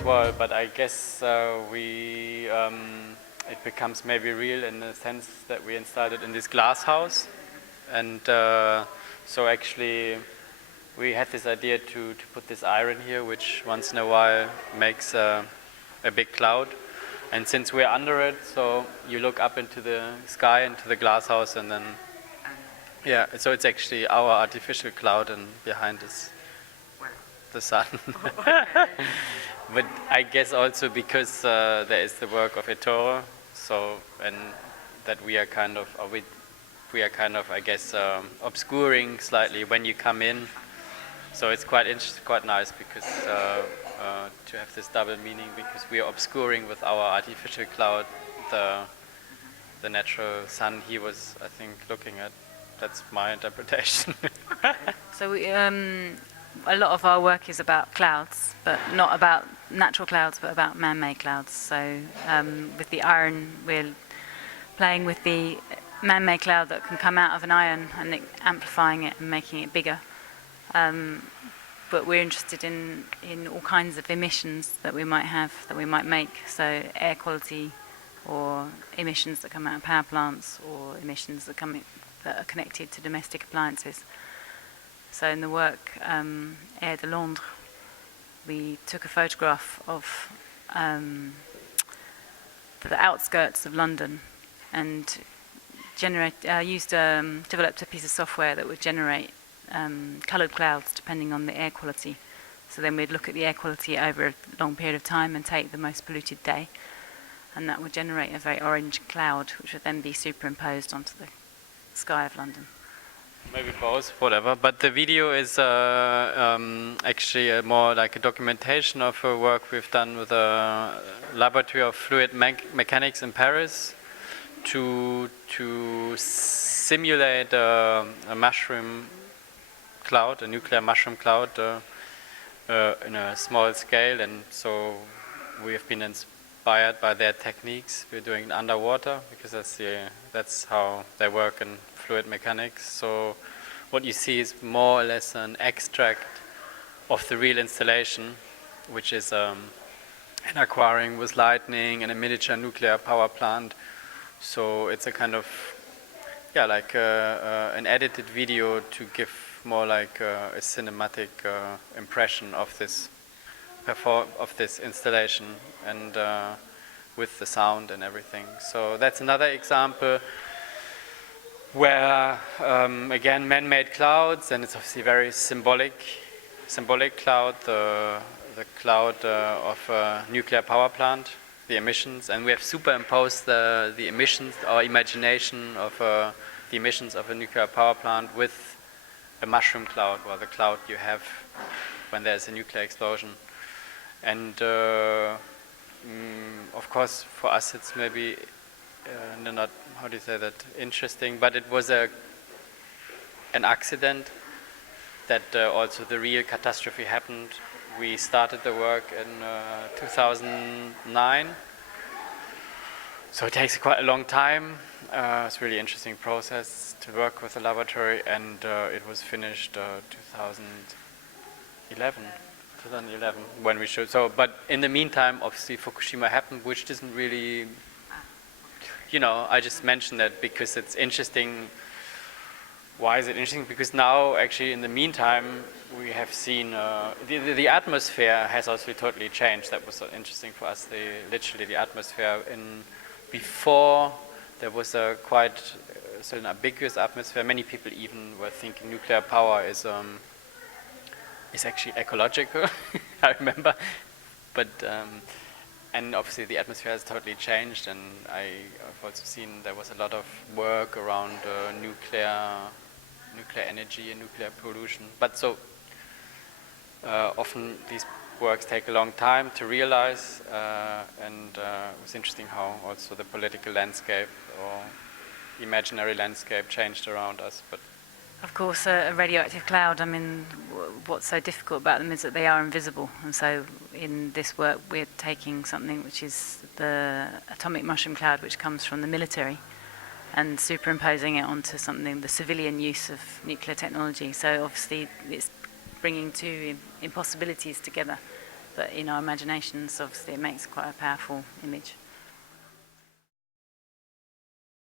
as well, but I guess it becomes maybe real in the sense that we installed it in this glass house, and so actually we had this idea to put this iron here, which once in a while makes a big cloud, and since we're under it, so you look up into the sky, into the glass house, and then yeah, so it's actually our artificial cloud, and behind is the sun. But I guess also because there is the work of Ettore, so, and that we are kind of, I guess, obscuring slightly when you come in. So it's quite interesting, quite nice, because to have this double meaning, because we are obscuring with our artificial cloud the natural sun he was, I think, looking at. That's my interpretation. So a lot of our work is about clouds, but not about natural clouds, but about man-made clouds. So with the iron, we're playing with the man-made cloud that can come out of an iron and amplifying it and making it bigger. But we're interested in all kinds of emissions that we might have, that we might make. So air quality, or emissions that come out of power plants, or emissions that are connected to domestic appliances. So in the work Air de Londres, we took a photograph of the outskirts of London and developed a piece of software that would generate coloured clouds depending on the air quality. So then we'd look at the air quality over a long period of time and take the most polluted day, and that would generate a very orange cloud, which would then be superimposed onto the sky of London. Maybe both, whatever. But the video is actually more like a documentation of a work we've done with a laboratory of fluid mechanics in Paris to simulate a mushroom cloud, a nuclear mushroom cloud, in a small scale. And so we have been inspired by their techniques. We're doing it underwater because that's how they work in fluid mechanics. So what you see is more or less an extract of the real installation, which is an aquarium with lightning and a miniature nuclear power plant. So it's a kind of, yeah, like an edited video to give more like a cinematic impression of this installation, and with the sound and everything. So that's another example where again, man-made clouds, and it's obviously very symbolic cloud, the cloud of a nuclear power plant, the emissions, and we have superimposed the emissions, our imagination of the emissions of a nuclear power plant with a mushroom cloud, or the cloud you have when there's a nuclear explosion. And of course, for us, it's maybe not, how do you say that, interesting, but it was an accident that also the real catastrophe happened. We started the work in 2009, so it takes quite a long time. It's a really interesting process to work with the laboratory, and it was finished 2011 when we showed. So, but in the meantime, obviously Fukushima happened, which doesn't really, I just mentioned that because it's interesting. Why is it interesting? Because now, actually, in the meantime, we have seen the atmosphere has also totally changed. That was so interesting for us. Literally, the atmosphere before there was a quite an ambiguous atmosphere. Many people even were thinking nuclear power is actually ecological. I remember, but and obviously the atmosphere has totally changed. And I've also seen there was a lot of work around nuclear energy and nuclear pollution. But so often these works take a long time to realize, and it was interesting how also the political landscape or imaginary landscape changed around us. But of course, a radioactive cloud, I mean, what's so difficult about them is that they are invisible. And so in this work, we're taking something which is the atomic mushroom cloud, which comes from the military, and superimposing it onto something, the civilian use of nuclear technology. So obviously it's bringing two impossibilities together. but in our imaginations, obviously, it makes quite a powerful image.